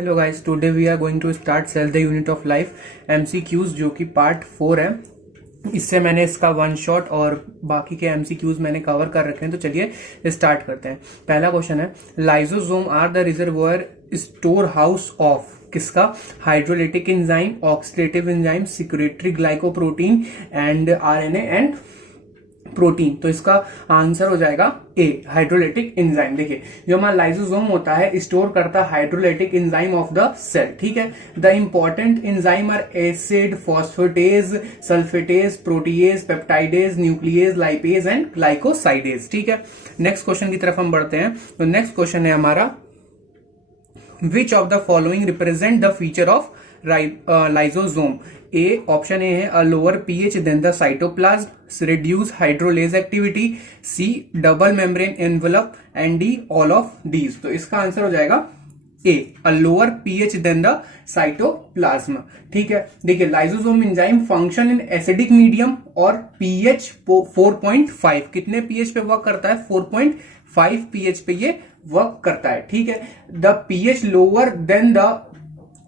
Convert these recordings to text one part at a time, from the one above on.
Hello guys, today we are going to start cell the unit of life MCQs, जो कि part 4 है। इससे मैंने इसका वन शॉट और बाकी के एमसीक्यूज मैंने कवर कर रखे हैं। तो चलिए स्टार्ट करते हैं। पहला क्वेश्चन है, lysosome are the reservoir store house of किसका? Hydrolytic enzyme, oxidative enzyme, secretory glycoprotein and RNA and protein. तो इसका आंसर हो जाएगा ए, हाइड्रोलिटिक एंजाइम। देखिए, जो हमारा लाइसोसोम होता है स्टोर करता है hydrolytic enzyme of the cell. ठीक है, the important enzyme are acid, phosphatase, sulphatase, protease, peptidase, nuclease, lipase and glycosidase. ठीक है, नेक्स्ट क्वेश्चन की तरफ हम बढ़ते हैं। तो नेक्स्ट क्वेश्चन है हमारा, which of the following represent the feature of lysosome? A, option A है a lower pH than the cytoplasm, reduce hydrolase activity, C double membrane envelope and D all of these. तो इसका answer हो जाएगा A, a lower pH than the cytoplasm. ठीक है, देखिए lysosome enzyme function in acidic medium और pH 4.5। कितने pH पे वर्क करता है? 4.5 पीएच पे ये वर्क करता है। ठीक है, the pH lower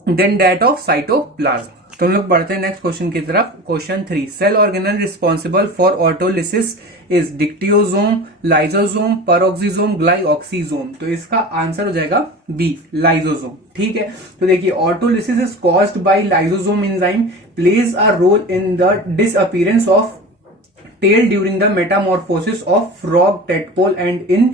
than that of cytoplasm. तो हम लोग बढ़ते हैं नेक्स्ट क्वेश्चन की तरफ। Question 3, cell organelle responsible for autolysis is dictyosome, lysosome, peroxisome, glyoxysome. तो इसका आंसर हो जाएगा बी, लाइसोसोम। ठीक है, तो देखिए autolysis is caused by lysosome enzyme, plays a role in the disappearance of tail during the metamorphosis of frog tadpole and in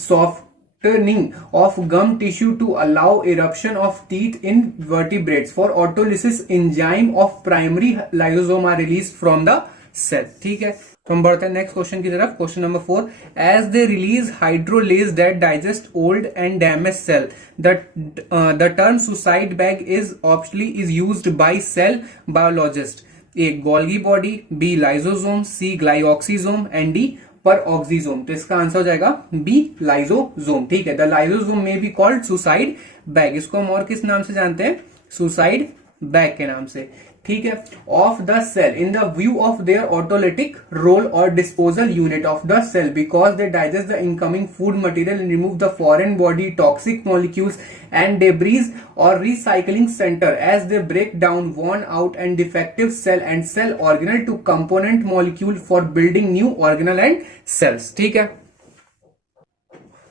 softening of gum tissue to allow eruption of teeth in vertebrates. For autolysis, enzyme of primary lysosome are released from the cell. ठीक है, तो हम बढ़ते हैं next question की तरफ। Question number 4, as they release hydrolase that digest old and damage cell, the term suicide bag is used by cell biologist. A, Golgi body, B lysosome, C glyoxysome and D peroxisome. तो इसका answer हो जाएगा B, lysosome. ठीक है, the lysosome में be called suicide bag. इसको हम और किस नाम से जानते हैं? सुसाइड बैग के नाम से। ठीक है, of the cell in the view of their autolytic role और disposal unit of the cell, because they digest the incoming food material and remove the foreign body toxic molecules and debris और recycling centre as they break down worn out and defective cell and cell organelle to component molecule for building new organelle and cells. ठीक है,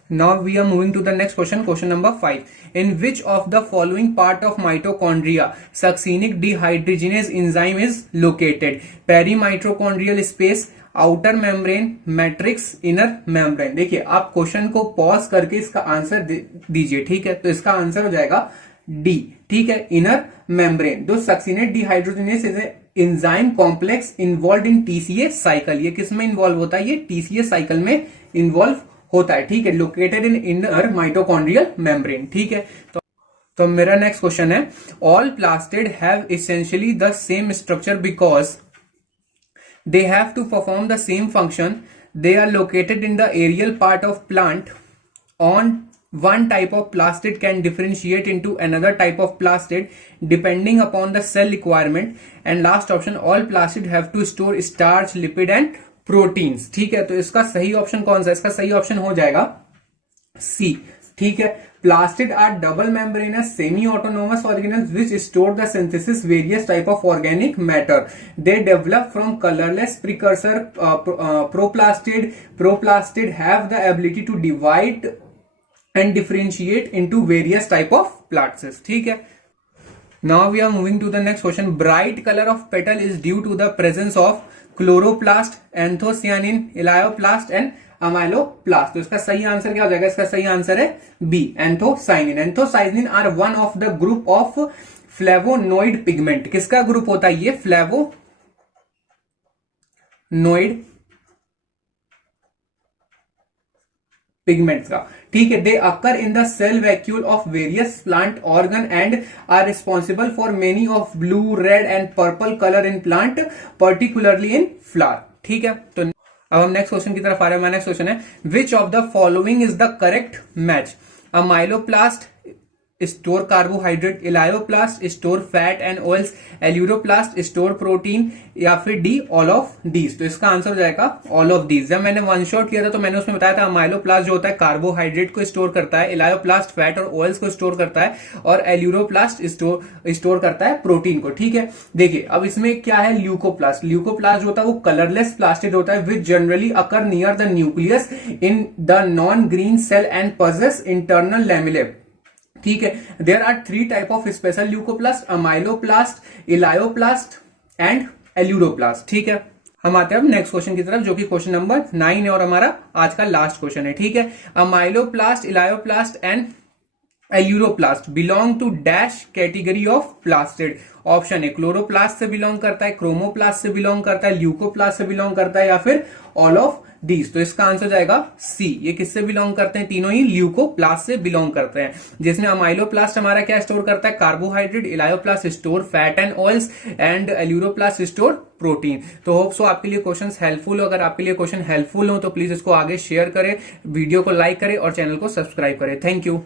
now we are moving to the next question. Question number 5, in which of the following part of mitochondria succinic dehydrogenase enzyme is located? Perimitochondrial space, outer membrane, matrix, inner membrane. देखिए, आप question को pause करके इसका answer दीजिए। ठीक है, तो इसका आंसर हो जाएगा डी। ठीक है, इनर मेम्ब्रेन। दो succinate dehydrogenase is enzyme complex involve in TCA cycle. ये किस में इन्वॉल्व होता है? ये टीसीए साइकिल में इन्वॉल्व होता है। ठीक है, located in inner mitochondrial membrane. ठीक है, तो मेरा नेक्स्ट क्वेश्चन है, all plastid have essentially the same structure because they have to perform the same function. They are located in the aerial part of plant. On one type of plastid can differentiate into another type of plastid depending upon the cell requirement. And last option, all plastid have to store starch, lipid and proteins. ठीक है, तो इसका सही option कौन सा? इसका सही option हो जाएगा सी। ठीक है, plastid are double membranous semi-autonomous organelles which store the synthesis various type of organic matter. They develop from colorless precursor proplastid. Proplastid have the ability to divide and differentiate into various type of plastids. ठीक है, now we are moving to the next question. Bright color of petal is due to the presence of chloroplast, anthocyanin, elaioplast and amyloplast. तो इसका सही answer क्या हो जाएगा? इसका सही आंसर है B, anthocyanin. Anthocyanin are one of the group of flavonoid pigment. किसका ग्रुप होता है ये? फ्लेवोनोइड पिगमेंट्स का। ठीक है, they occur in the cell vacuole of various plant organ and are responsible for many of blue, red and purple colour in plant, particularly in flower. ठीक है, तो अब हम नेक्स्ट क्वेश्चन की तरफ आ रहे हैं। हमारा नेक्स्ट क्वेश्चन है, विच of the following is the correct match? Amyloplast store carbohydrate, elaioplast store fat and oils, aleuroplast store protein, या फिर डी ऑल ऑफ दीज। तो इसका आंसर हो जाएगा ऑल ऑफ दीज। जब मैंने वन शॉट किया था तो मैंने उसमें बताया था अमाइलोप्लास्ट जो होता है कार्बोहाइड्रेट को स्टोर करता है, इलायोप्लास्ट फैट और ऑयल्स को स्टोर करता है, और एल्यूरोप्लास्ट स्टोर करता है प्रोटीन को। ठीक है, देखिए अब इसमें क्या है, ल्यूकोप्लास्ट। ल्यूकोप्लास्ट जो होता है वो कलरलेस प्लास्टिड होता है which generally occur near the nucleus in the non green cell and possess internal lamellae. ठीक है, there are 3 type of special leucoplast, amyloplast, elaioplast and aleuroplast. ठीक है, हम आते हैं अब नेक्स्ट क्वेश्चन की तरफ जो कि क्वेश्चन नंबर 9 है और हमारा आज का लास्ट क्वेश्चन है। ठीक है, amyloplast, elaioplast and aleuroplast belong to dash category of plastid. Option है क्लोरोप्लास्ट से बिलोंग करता है, क्रोमोप्लास्ट से बिलोंग करता है, ल्यूकोप्लास्ट से बिलोंग करता है, या फिर ऑल ऑफ दीज। तो इसका आंसर जाएगा सी। ये किससे बिलोंग करते हैं, तीनों ही ल्यूकोप्लास्ट से बिलोंग करते हैं, जिसमें अमाइलोप्लास्ट हमारा क्या स्टोर करता है, carbohydrate, elaioplast store fat and oils, and aleuroplast store protein. तो होप सो आपके लिए क्वेश्चन हेल्पफुल हो। अगर आपके लिए क्वेश्चन हेल्पफुल हो तो प्लीज इसको आगे शेयर करें, वीडियो को लाइक करें और चैनल को सब्सक्राइब करें। Thank you.